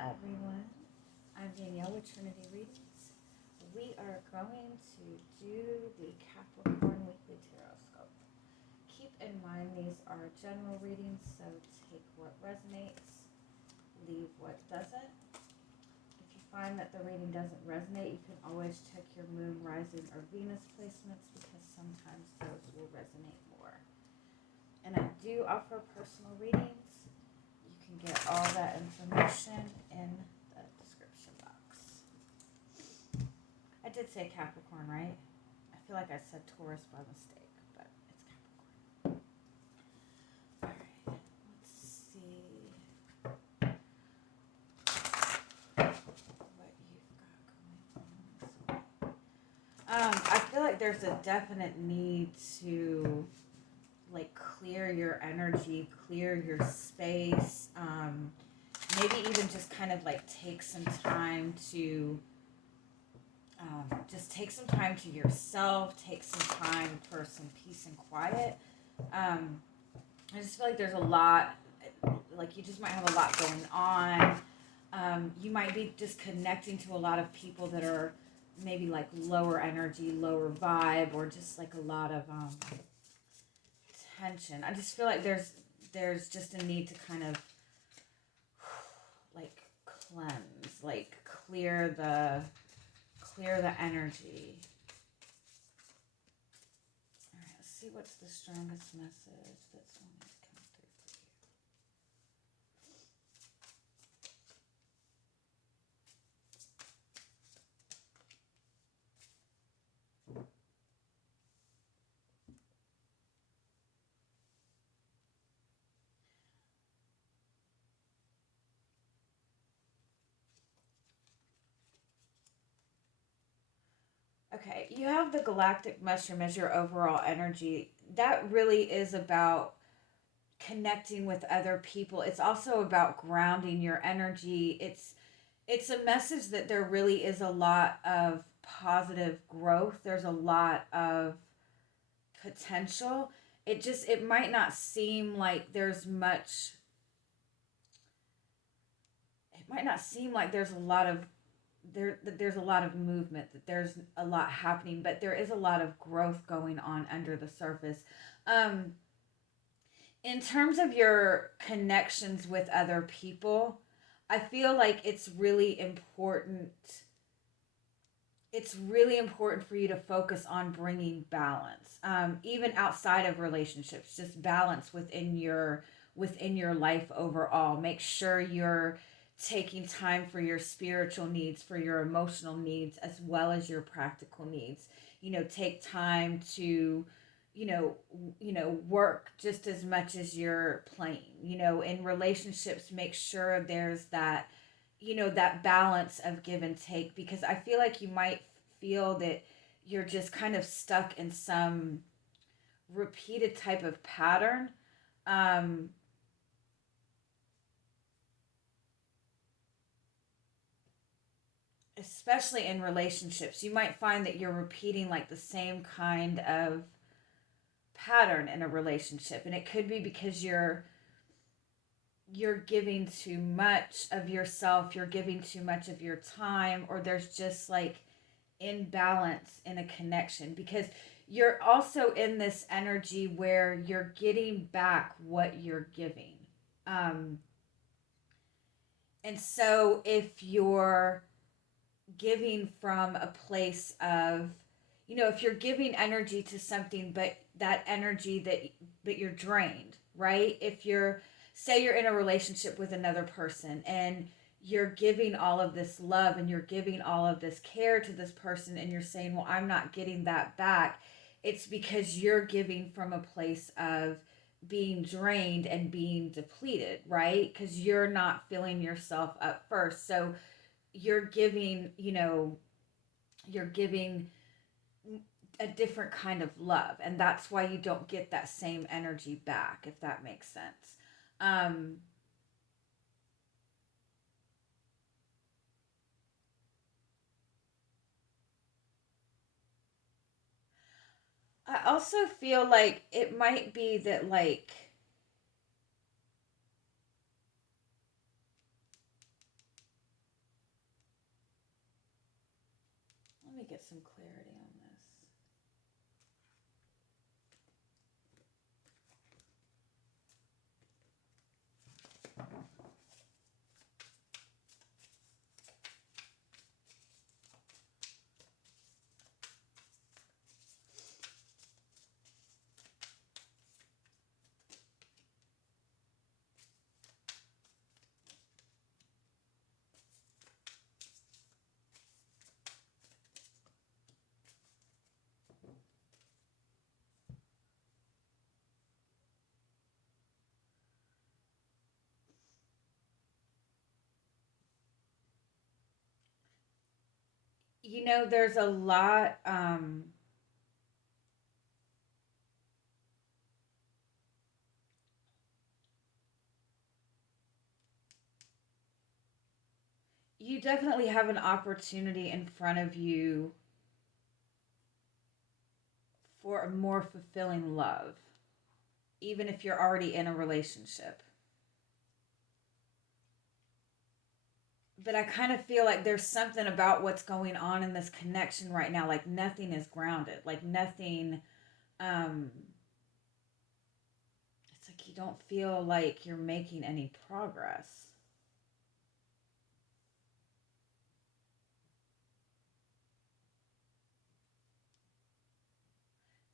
everyone. I'm Danielle with Trinity Readings. We are going to do the Capricorn Weekly Tarotscope. Keep in mind these are general readings, so take what resonates, leave what doesn't. If you find that the reading doesn't resonate, you can always check your moon, rising, or Venus placements because sometimes those will resonate more. And I do offer personal readings. You can get all that information in the description box. I did say Capricorn, right? I feel like I said Taurus by mistake, but it's Capricorn. Alright, let's see what you've got going on. I feel like there's a definite need to clear your energy, clear your space, maybe even just kind of take some time to just take some time to yourself, take some time for some peace and quiet. I just feel like there's a lot, you just might have a lot going on. You might be just connecting to a lot of people that are maybe lower energy, lower vibe, or just a lot of tension. I just feel like there's just a need to kind of cleanse, clear the energy. All right, let's see what's the strongest message that's wanting to come through for you. Okay, you have the galactic mushroom as your overall energy. That really is about connecting with other people. It's also about grounding your energy. It's a message that there really is a lot of positive growth. There's a lot of potential. It might not seem like there's much. It might not seem like there's a lot of there's a lot of movement, that there's a lot happening, but there is a lot of growth going on under the surface. Um, in terms of your connections with other people, I feel like it's really important. It's really important for you to focus on bringing balance, even outside of relationships. Just balance within your life overall. Make sure you're taking time for your spiritual needs, for your emotional needs, as well as your practical needs. Take time to work just as much as you're playing. In relationships, make sure there's that that balance of give and take, because I feel like you might feel that you're just kind of stuck in some repeated type of pattern. um, Especially in relationships, you might find that you're repeating the same kind of pattern in a relationship, and it could be because you're giving too much of yourself, you're giving too much of your time, or there's just imbalance in a connection, because you're also in this energy where you're getting back what you're giving. um and so if you're giving from a place of, if you're giving energy to something, but that energy but you're drained, right? If you're, say you're in a relationship with another person and you're giving all of this love and you're giving all of this care to this person, and you're saying, well, I'm not getting that back. It's because you're giving from a place of being drained and being depleted, right? Because you're not filling yourself up first. So you're giving, you're giving a different kind of love, and that's why you don't get that same energy back, if that makes sense. um I also feel like it might be that get some clarity on this. You know, there's a lot, you definitely have an opportunity in front of you for a more fulfilling love, even if you're already in a relationship. But I kind of feel like there's something about what's going on in this connection right now. Like nothing is grounded. Like nothing. Um, it's like you don't feel like you're making any progress.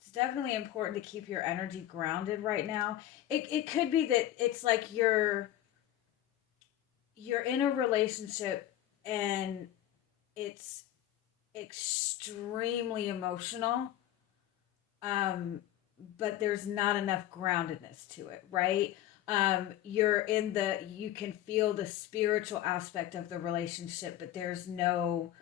It's definitely important to keep your energy grounded right now. It could be that it's like you're in a relationship and it's extremely emotional, um, but there's not enough groundedness to it, right? You're in the, you can feel the spiritual aspect of the relationship, but there's no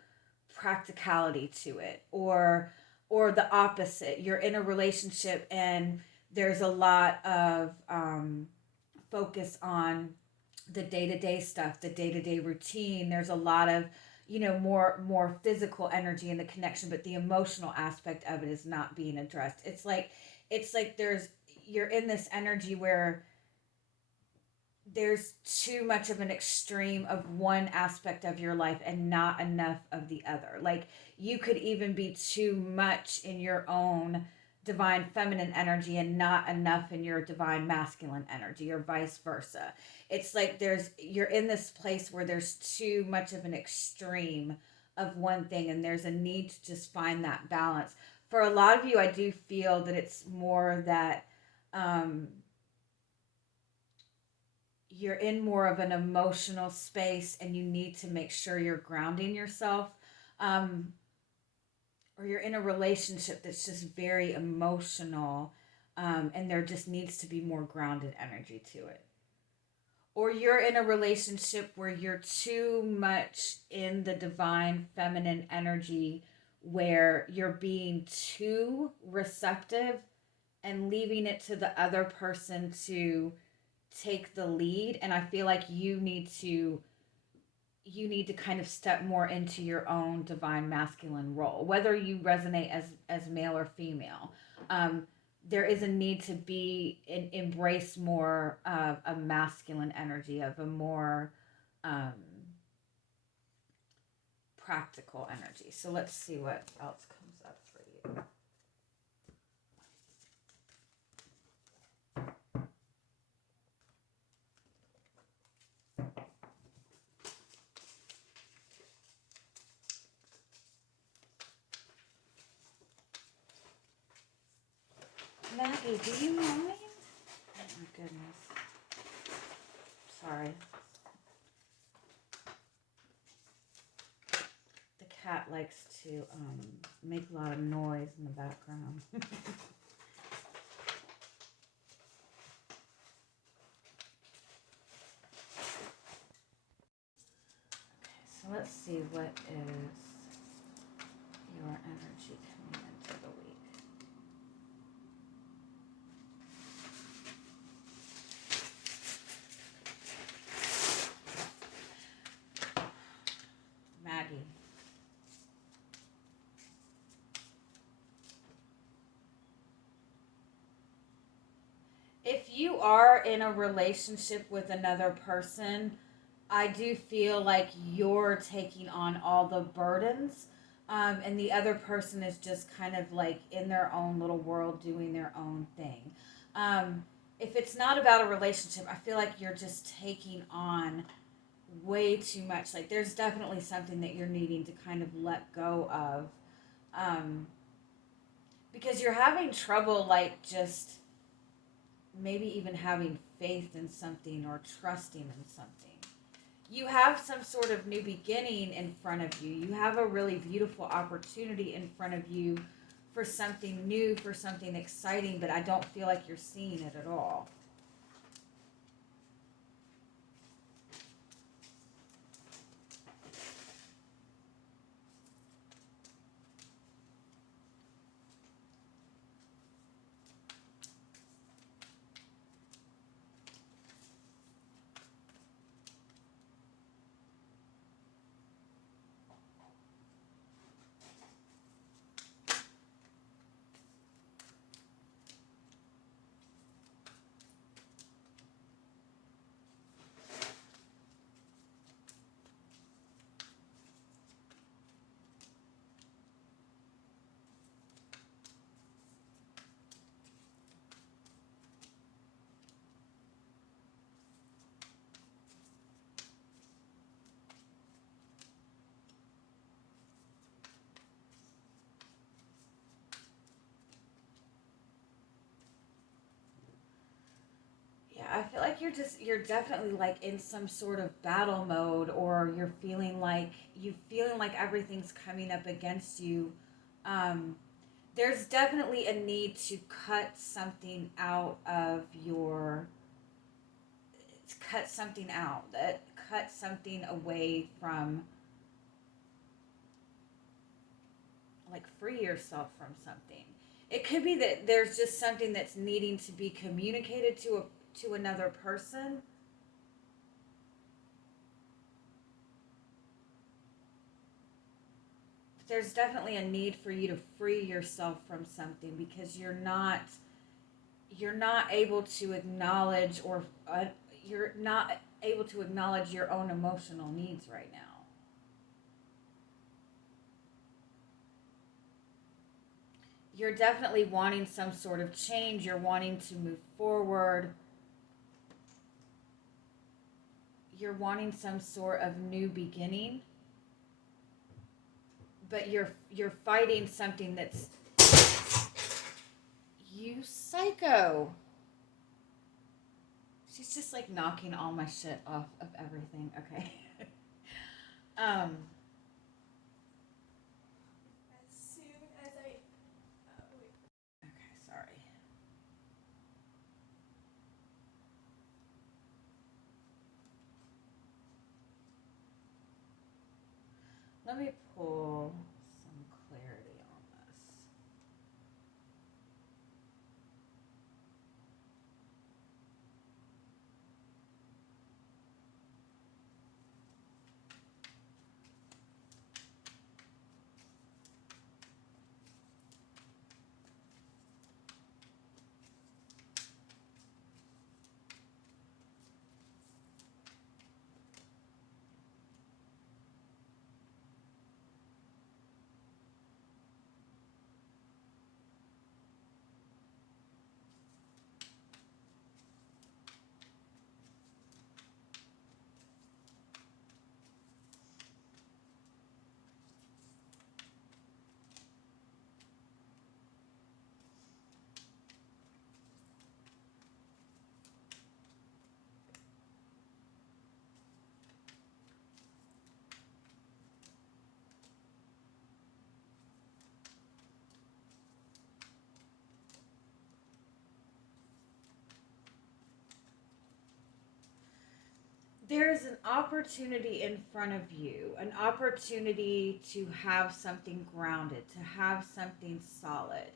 practicality to it. Or the opposite, you're in a relationship and there's a lot of focus on the day-to-day stuff, the day-to-day routine. There's a lot of, you know, more physical energy in the connection, but the emotional aspect of it is not being addressed. It's like there's, you're in this energy where there's too much of an extreme of one aspect of your life and not enough of the other. Like you could even be too much in your own divine feminine energy and not enough in your divine masculine energy, or vice versa. It's like there's, you're in this place where there's too much of an extreme of one thing, and there's a need to just find that balance. For a lot of you, I do feel that it's more that um you're in more of an emotional space and you need to make sure you're grounding yourself, um, or you're in a relationship that's just very emotional, and there just needs to be more grounded energy to it. Or you're in a relationship where you're too much in the divine feminine energy, where you're being too receptive and leaving it to the other person to take the lead. And I feel like you need to kind of step more into your own divine masculine role, whether you resonate as male or female. um, there is a need to be embrace more of a masculine energy, of a more um, practical energy. So let's see what else comes up for you. Maggie, do you mind? Oh my goodness. Sorry. The cat likes to make a lot of noise in the background. So let's see what is your energy coming into the week. Maggie. If you are in a relationship with another person, I do feel like you're taking on all the burdens, and the other person is just kind of like in their own little world doing their own thing. Um, if it's not about a relationship, I feel like you're just taking on way too much. Like there's definitely something that you're needing to kind of let go of, um, because you're having trouble, like just maybe even having faith in something or trusting in something. You have some sort of new beginning in front of you. You have a really beautiful opportunity in front of you for something new, for something exciting, but I don't feel like you're seeing it at all. Yeah, I feel like you're definitely like in some sort of battle mode, or you feeling like everything's coming up against you. Um, there's definitely a need to cut something out, that cut something away from, like, free yourself from something. It could be that there's just something that's needing to be communicated to another person. There's definitely a need for you to free yourself from something, because you're not able to acknowledge, or you're not able to acknowledge your own emotional needs right now. You're definitely wanting some sort of change. You're wanting to move forward. You're wanting some sort of new beginning, but you're fighting something that's, you psycho. She's just like knocking all my shit off of everything. Okay. um As soon as I. Wait. okay, sorry. Let me pull some clarity on this. There's an opportunity in front of you, an opportunity to have something grounded, to have something solid.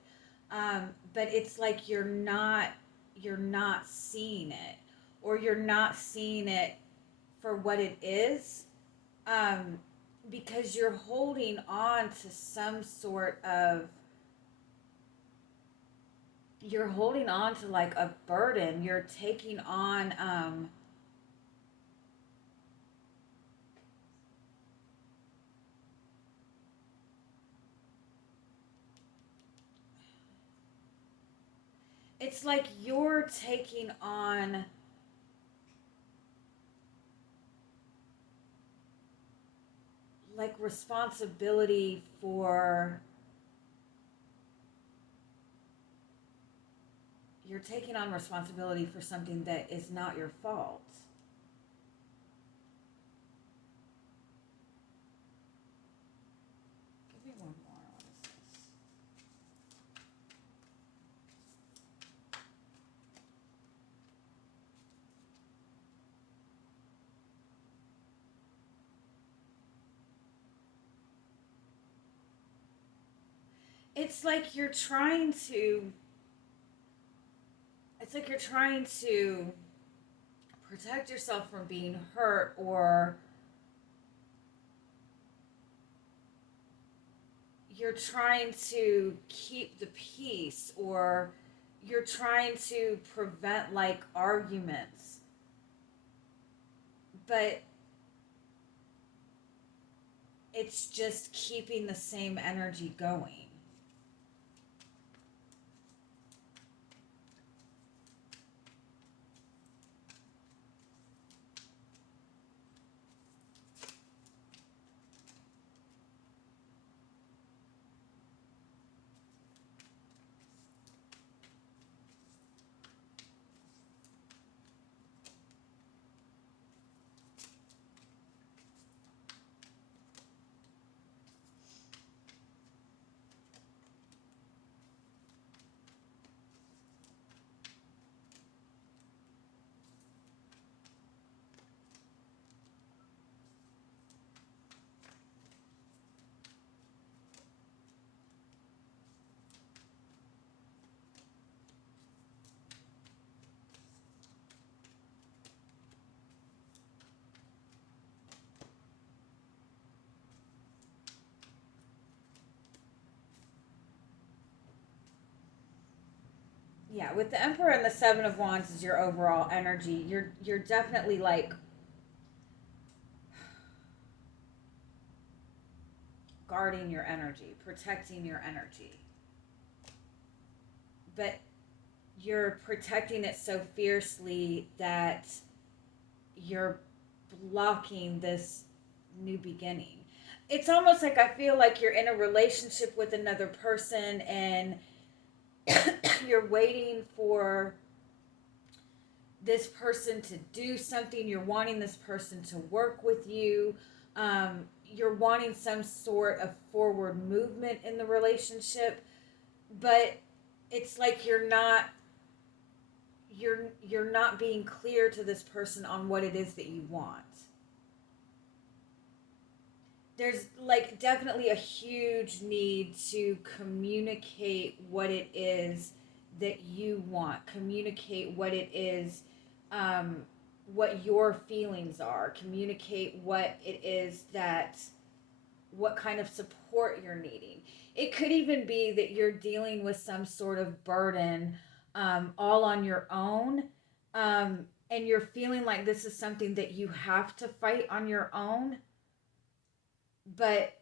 But it's like you're not seeing it, or you're not seeing it for what it is, um, because you're holding on to some sort of, you're holding on to like a burden. You're taking on, it's like you're taking on like responsibility for, you're taking on responsibility for something that is not your fault. Give me one more. What is this? It's like you're trying to, it's like you're trying to protect yourself from being hurt, or you're trying to keep the peace, or you're trying to prevent like arguments, but it's just keeping the same energy going. Yeah, with the Emperor and the Seven of Wands is your overall energy. You're definitely like guarding your energy, protecting your energy. But you're protecting it so fiercely that you're blocking this new beginning. It's almost like I feel like you're in a relationship with another person and you're waiting for this person to do something. You're wanting this person to work with you. You're wanting some sort of forward movement in the relationship, but it's like you're not being clear to this person on what it is that you want. There's like definitely a huge need to communicate what it is that you want, communicate what it is, um, what your feelings are, communicate what it is that, what kind of support you're needing. It could even be that you're dealing with some sort of burden, all on your own, and you're feeling like this is something that you have to fight on your own, but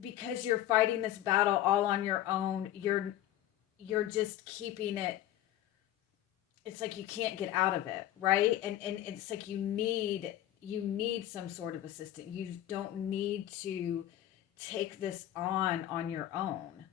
because you're fighting this battle all on your own, you're just keeping it, it's like you can't get out of it, right? And it's like you need some sort of assistance. You don't need to take this on your own.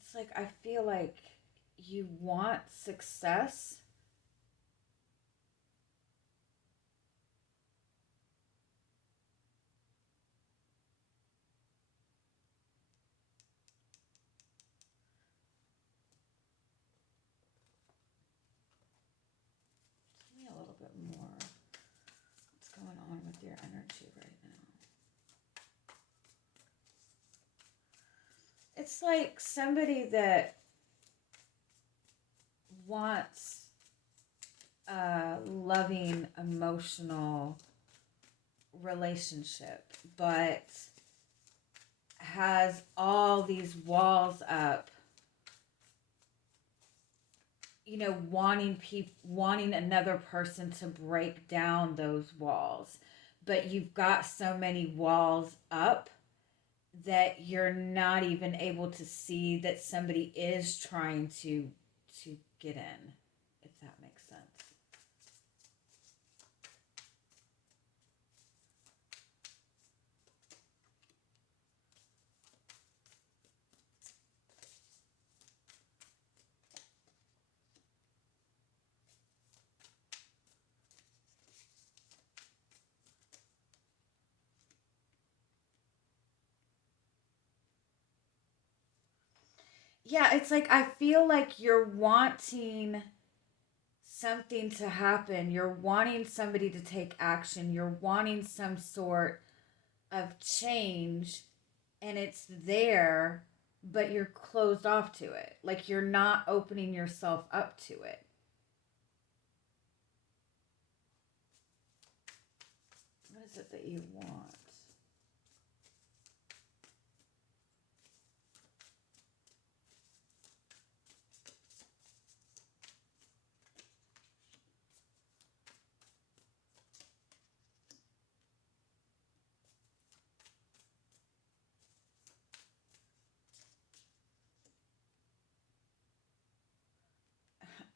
It's like I feel like you want success. Tell me a little bit more. What's going on with your energy right now? It's like somebody that wants a loving, emotional relationship, but has all these walls up, wanting another person to break down those walls. But you've got so many walls up that you're not even able to see that somebody is trying to get in, if that makes sense. Yeah, it's like I feel like you're wanting something to happen. You're wanting somebody to take action. You're wanting some sort of change, and it's there, but you're closed off to it. Like you're not opening yourself up to it. What is it that you want?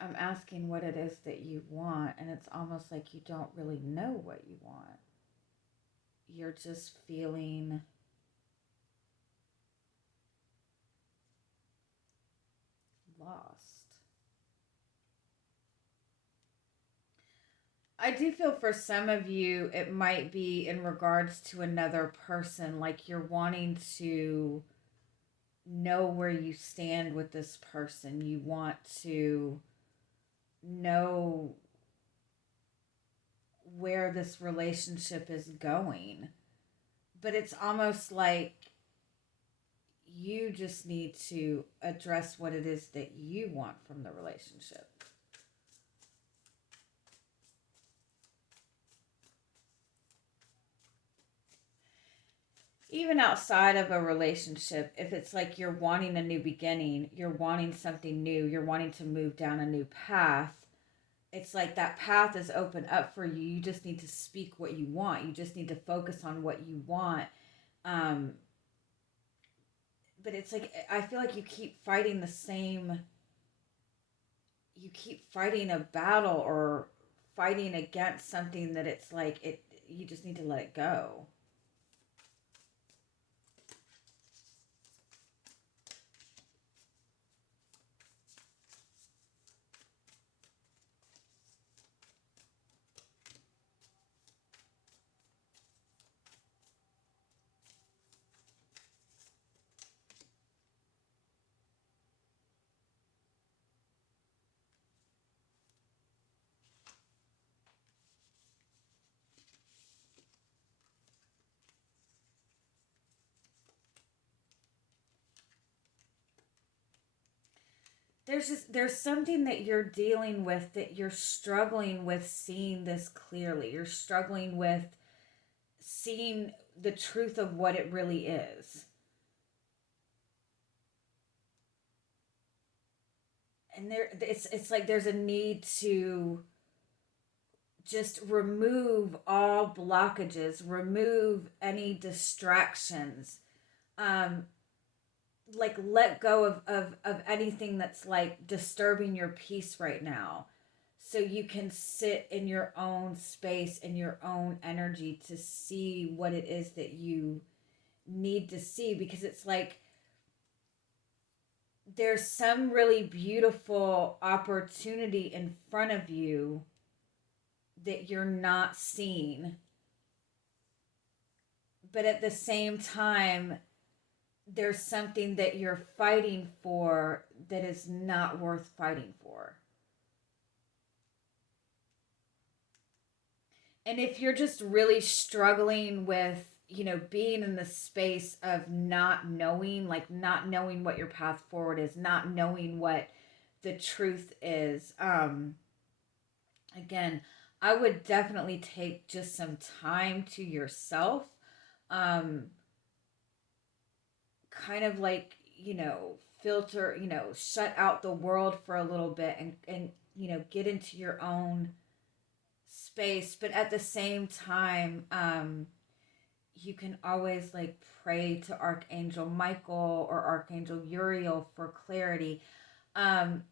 I'm asking what it is that you want, and it's almost like you don't really know what you want. You're just feeling lost. I do feel for some of you, it might be in regards to another person, like you're wanting to know where you stand with this person. You want to know where this relationship is going. But it's almost like you just need to address what it is that you want from the relationship. Even outside of a relationship, if it's like you're wanting a new beginning, you're wanting something new, you're wanting to move down a new path, it's like that path is open up for you. You just need to speak what you want. You just need to focus on what you want. Um, but it's like, I feel like you keep fighting you keep fighting a battle or fighting against something that it's like, you just need to let it go. There's something that you're dealing with, that you're struggling with seeing this clearly. You're struggling with seeing the truth of what it really is. And it's like there's a need to just remove all blockages, remove any distractions. Um, like let go of anything that's like disturbing your peace right now, so you can sit in your own space and your own energy to see what it is that you need to see, because it's like there's some really beautiful opportunity in front of you that you're not seeing, but at the same time there's something that you're fighting for that is not worth fighting for. And if you're just really struggling with, being in the space of not knowing, like not knowing what your path forward is, not knowing what the truth is. Again, I would definitely take just some time to yourself. Um, Kind of like, filter, shut out the world for a little bit, and get into your own space. But at the same time, you can always like pray to Archangel Michael or Archangel Uriel for clarity. Um,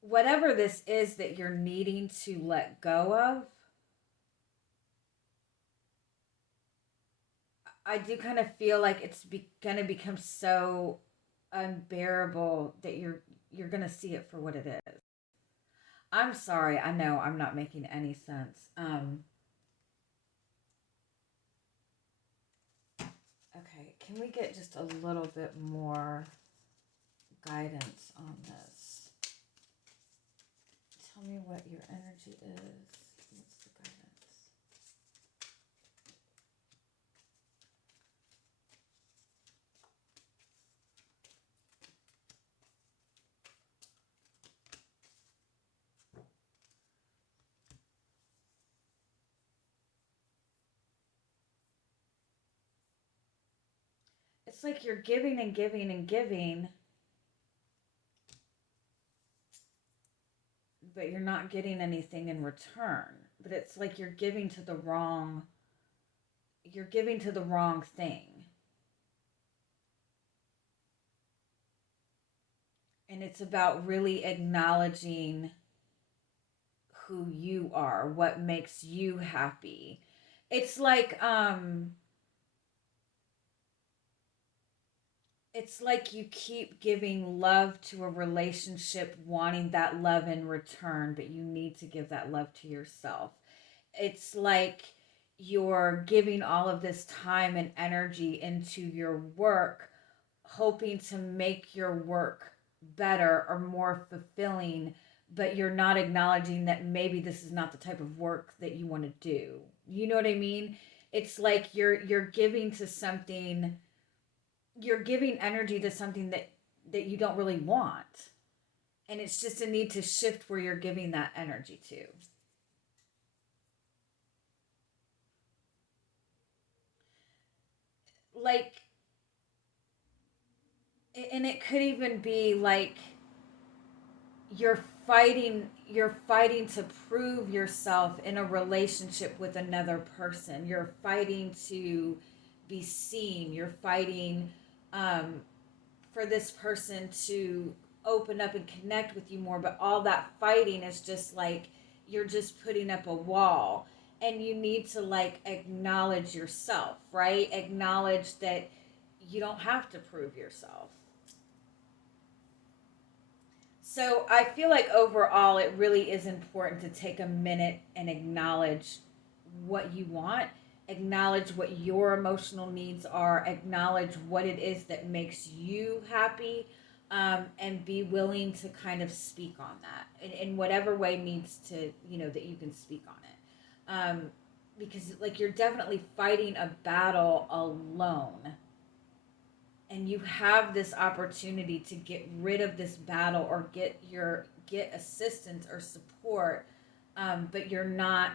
Whatever this is that you're needing to let go of, I do kind of feel like it's gonna become so unbearable that you're gonna see it for what it is. I'm sorry. I know I'm not making any sense. Okay, can we get just a little bit more guidance on this? Tell me what your energy is. What's the guidance? It's like you're giving and giving and giving, but you're not getting anything in return. But it's like you're giving to the wrong thing. And it's about really acknowledging who you are, what makes you happy. It's like you keep giving love to a relationship, wanting that love in return, but you need to give that love to yourself. It's like you're giving all of this time and energy into your work, hoping to make your work better or more fulfilling, but you're not acknowledging that maybe this is not the type of work that you want to do. You know what I mean? It's like you're giving to something, you're giving energy to something that you don't really want. And it's just a need to shift where you're giving that energy to. Like, and it could even be like you're fighting to prove yourself in a relationship with another person. You're fighting to be seen. You're fighting um, for this person to open up and connect with you more, but all that fighting is just like you're just putting up a wall. And you need to like acknowledge yourself, right? Acknowledge that you don't have to prove yourself. So I feel like overall, it really is important to take a minute and acknowledge what you want, acknowledge what your emotional needs are, acknowledge what it is that makes you happy, and be willing to kind of speak on that in whatever way needs to, that you can speak on it. Because, like, you're definitely fighting a battle alone, and you have this opportunity to get rid of this battle or get assistance or support, but you're not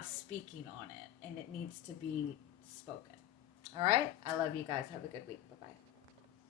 speaking on it, and it needs to be spoken. All right, I love you guys. Have a good week. Bye bye.